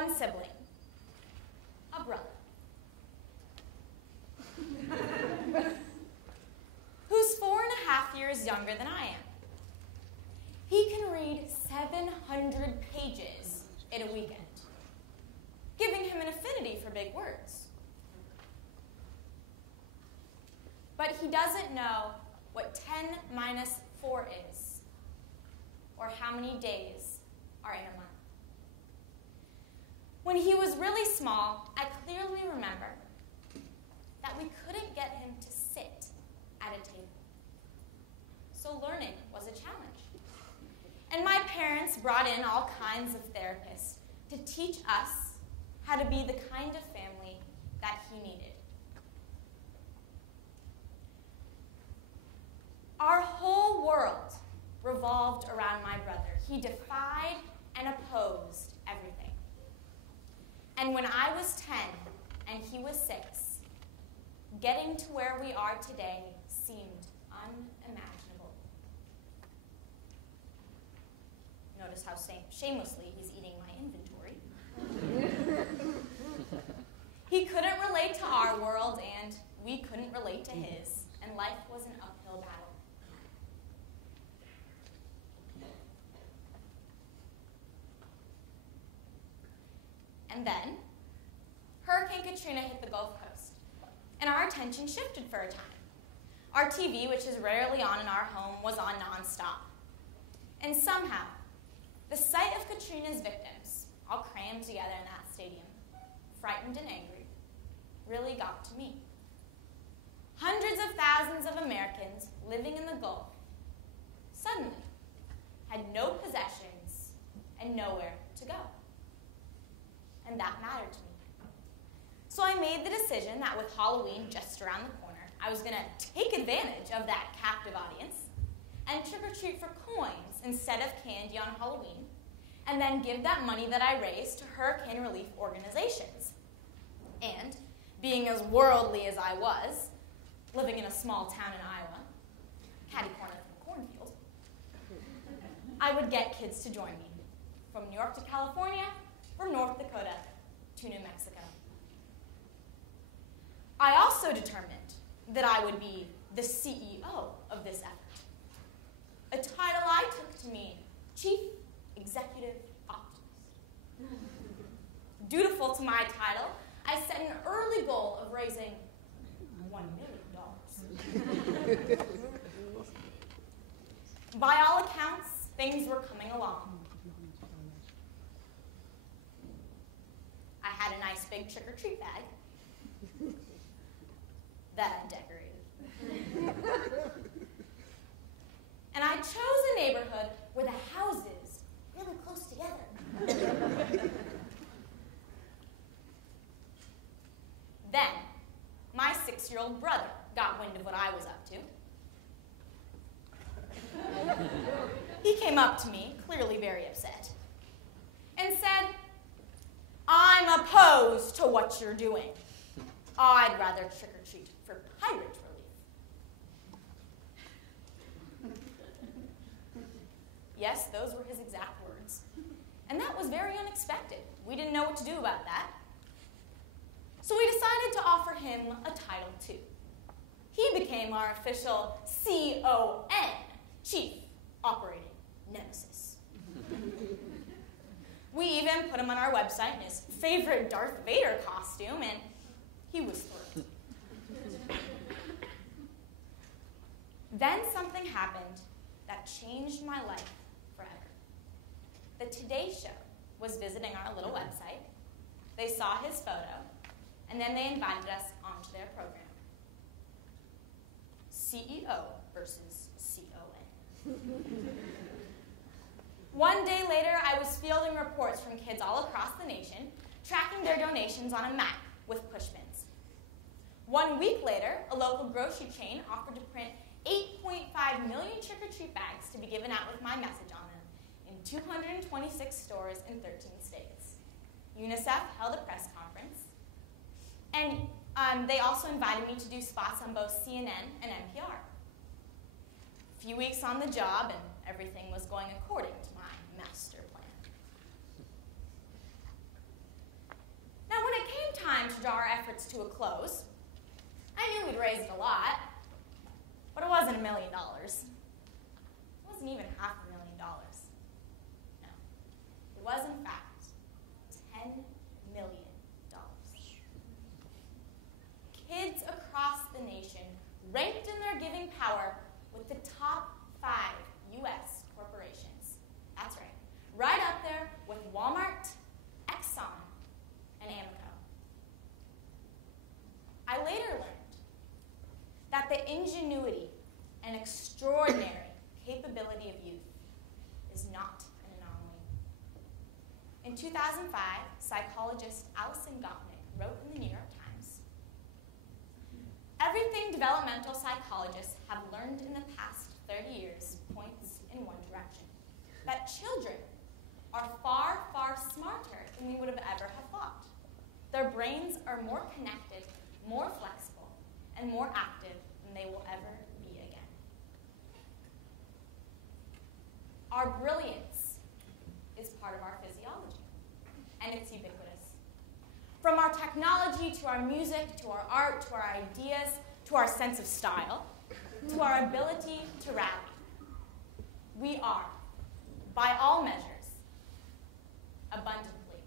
one sibling, a brother, who's 4.5 years younger than I am. He can read 700 pages in a weekend, giving him an affinity for big words. But he doesn't know what 10 minus 4 is, or how many days are in a month. When he was really small, I clearly remember that we couldn't get him to sit at a table. So learning was a challenge. And my parents brought in all kinds of therapists to teach us how to be the kind of family that he needed. Our whole world revolved around my brother. He defied and opposed everything. And when I was 10 and he was 6, getting to where we are today seemed unimaginable. Notice how shamelessly he's eating my inventory. He couldn't relate to our world, and we couldn't relate to his, and life was an uphill battle. And then, Hurricane Katrina hit the Gulf Coast, and our attention shifted for a time. Our TV, which is rarely on in our home, was on nonstop. And somehow, the sight of Katrina's victims, all crammed together in that stadium, frightened and angry, really got to me. Hundreds of thousands of Americans living in the Gulf suddenly had no possessions and nowhere to go. And that mattered to me. So I made the decision that with Halloween just around the corner, I was going to take advantage of that captive audience and trick-or-treat for coins instead of candy on Halloween, and then give that money that I raised to hurricane relief organizations. And being as worldly as I was, living in a small town in Iowa, catty-corner from a cornfield, I would get kids to join me, from New York to California, from North Dakota to New Mexico. I also determined that I would be the CEO of this effort, a title I took to mean Chief Executive Optimist. Dutiful to my title, I set an early goal of raising $1 million. By all accounts, things were coming along. I had a nice big trick-or-treat bag that I decorated. And I chose a neighborhood where the houses really close together. Then, my 6-year-old brother got wind of what I was up to. He came up to me, clearly very upset, and said, "I'm opposed to what you're doing. I'd rather trick-or-treat for pirate relief." Yes, those were his exact words. And that was very unexpected. We didn't know what to do about that. So we decided to offer him a title, too. He became our official CON, Chief Operating Nemesis. We even put him on our website in his favorite Darth Vader costume, and he was thrilled. Then something happened that changed my life forever. The Today Show was visiting our little website. They saw his photo, and then they invited us onto their program. CEO versus CON. One day later, I was fielding reports from kids all across the nation, tracking their donations on a map with pushpins. 1 week later, a local grocery chain offered to print 8.5 million trick-or-treat bags to be given out with my message on them in 226 stores in 13 states. UNICEF held a press conference, and they also invited me to do spots on both CNN and NPR. A few weeks on the job, and everything was going according to my master plan. Now, when it came time to draw our efforts to a close, I knew we'd raised a lot, but it wasn't $1 million. It wasn't even $500,000. No, it was in fact $10 million. Kids across the nation ranked in their giving power with the top 5 U.S. corporations. That's right, right up there with Walmart, Exxon, and Amoco. I later learned that the ingenuity and extraordinary capability of youth is not an anomaly. In 2005, psychologist Alison Gopnik wrote in the New York Times, "Everything developmental psychologists have learned in the past 30 years points in one direction, that children are far, far smarter than we would have ever have thought. Their brains are more connected, more flexible, and more active than they will ever be again." Our brilliance is part of our physiology, and it's ubiquitous. From our technology, to our music, to our art, to our ideas, to our sense of style, to our ability to rally, we are, by all measures, abundantly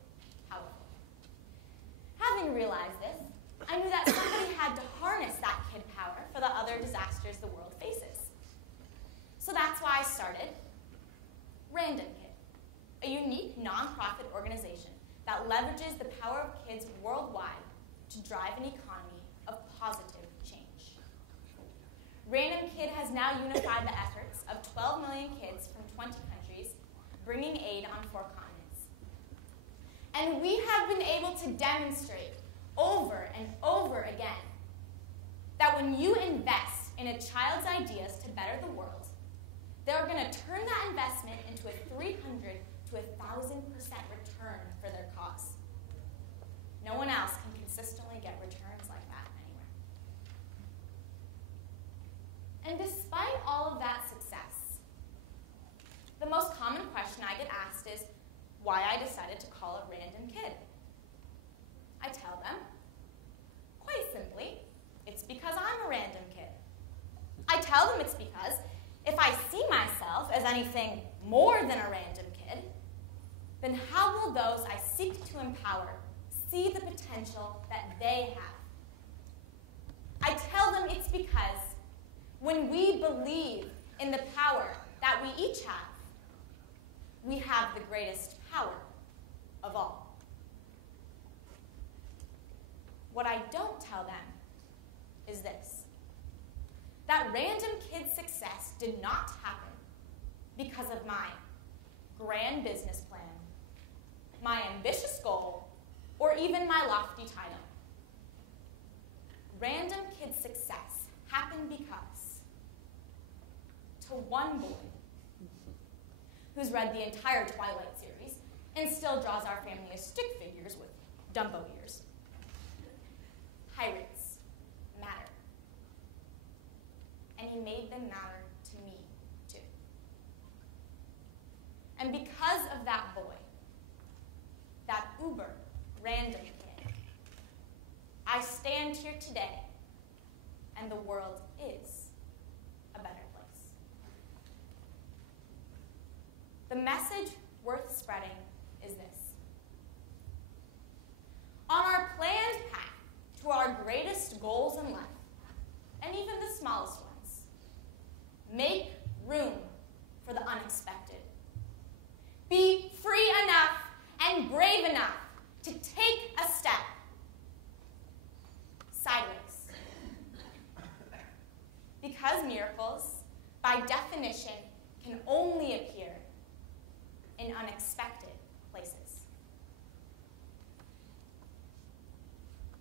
powerful. Having realized this, I knew that somebody had to harness that kid power for the other disasters the world faces. So that's why I started RandomKid, a unique nonprofit organization that leverages the power of kids worldwide to drive an economy of positive change. RandomKid has now unified the efforts of 12 million kids from 20 countries, bringing aid on 4 continents. And we have been able to demonstrate over and over again that when you invest in a child's ideas to better the world, they're going to turn that investment into a 300 to 1,000% return for their cause. No one else can consistently get returns like that anywhere. And despite all of that success, the most common question I get asked is why I decided to call it RandomKid. I tell them, quite simply, it's because I'm a random kid. I tell them it's because if I see myself as anything more than a random kid, then how will those I seek to empower see the potential that they have? I tell them it's because when we believe in the power that we each have, we have the greatest power of all. What I don't tell them is this, that RandomKid's success did not happen because of my grand business plan, my ambitious goal, or even my lofty title. RandomKid's success happened because to one boy who's read the entire Twilight series and still draws our family as stick figures with Dumbo ears, pirates matter. And he made them matter to me, too. And because of that boy, that uber random kid, I stand here today, and the world is a better place. The message worth spreading is this. On our planned path to our greatest goals in life, and even the smallest ones, make room for the unexpected. Be free enough and brave enough to take a step sideways. Because miracles, by definition, can only appear in unexpected places.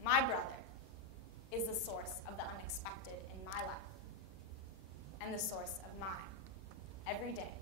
My brother is the source of the unexpected in my life and the source of mine every day.